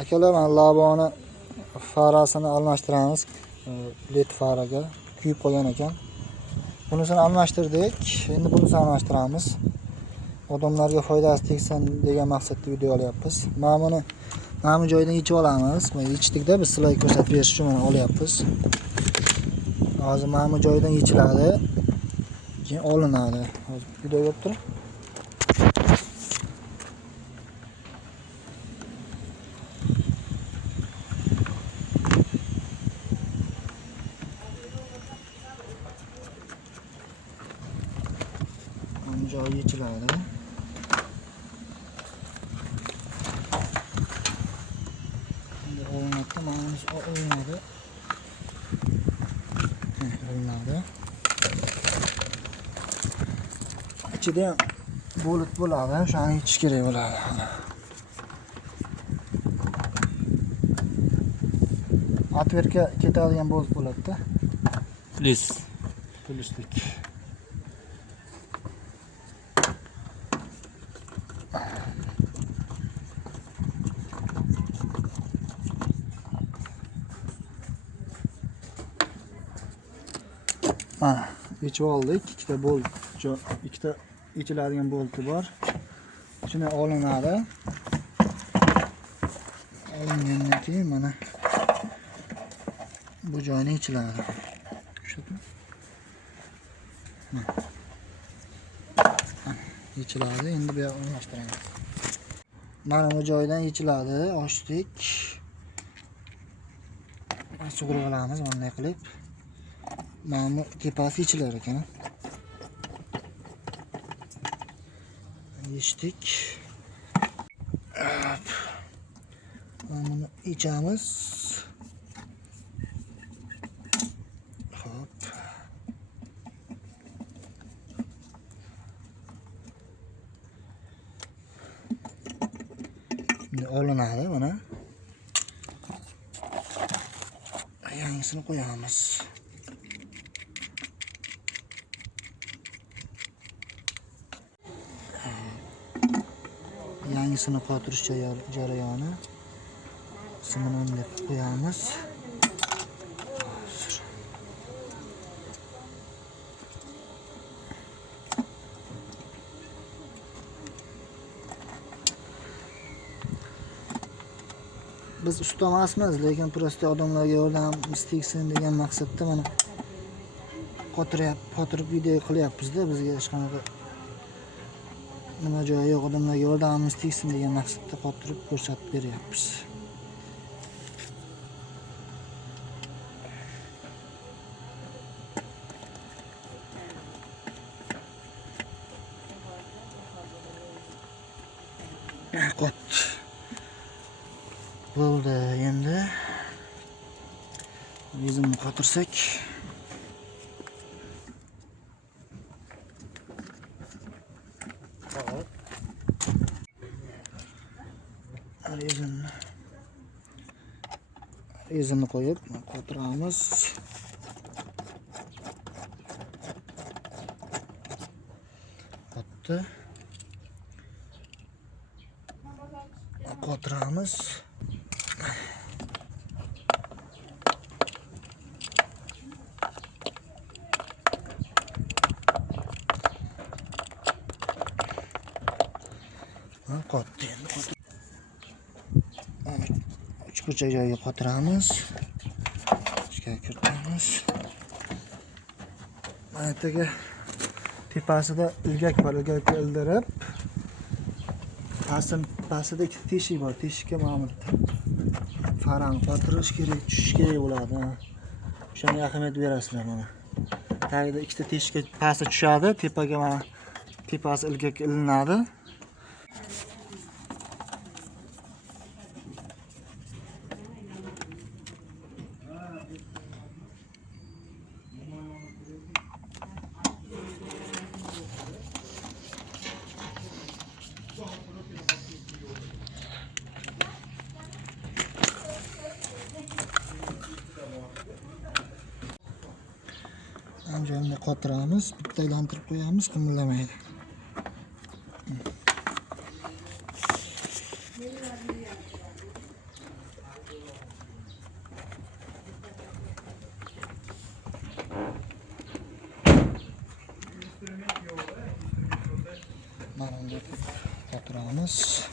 Akalar, mana lavaboni farasini almashtiramiz. LED faraga kuyib qolgan ekan. Bunisini almashtirdik. Endi bunisini almashtiramiz. Odamlarga foydasi tegsin degan maqsadda video olyapmiz. Mana bu joydan yechib olamiz. Mana yechdikda biz sizlarga ko'rsatib berish uchun mana olyapmiz. Hozir mana bu joydan yechiladi. Keyin olinadi. Hozir video ko'rib turing. Joy yechiladi. Endi olinadi, mana olinadi. Olinadi. Ichida ham bo'lit bo'ladi, shuni yechish kerak bo'ladi. Atvertga ketadigan bo'lit bo'ladi-da. Plyuslik. Mana yechib oldik. Ikkita bolt, ikkita yechiladigan bolti bor. Shuni olinadi. Olingandan keyin mana bu joyni yechiladi. Yechiladi. Endi bu yoqni almashtiramiz. Mana bu joydan yechiladi. Ochdik. Sug'urib olamiz bunday qilib. Mana bu tepasi yechilar ekan. Yechdik. Mana buni yechamiz. Hop. Endi olinadi mana. Yangisini qo'yamiz. Yangisini qotirish jarayoni. Simini o'nlab qo'yamiz. Biz usta emasmiz, lekin prosta odamlarga yordamimiz tegsin degan maqsadda mana qotirib video qilyapmiz-da. Bizga hech qanaqa nima joyi yo'q, odamlarga yordamimiz tegsin degan maqsadda qotirib ko'rsatib beryapmiz. Qot. Bo'ldi, endi rezimni qotirsak. Rezinni qo'yib qotiramiz. Qotdi. Qotiramiz. Qotdi. Uch-burchak joyiga qotiramiz. Ichga kiritamiz. Mana yerga tepasida ilgak bor, ilgakni ildirib, pastida ikkita teshik bor. Teshikka mana bu farani qotirish kerak, tushish kerak bo'ladi. O'shanga ahamiyat berasizlar mana. Tagida ikkita teshikka pastga tushadi, tepaga mana tepasi ilgak ilinadi. Joyini qotiramiz, bitta aylantirib qo'yamiz, qimirlamaydi. Faturamiz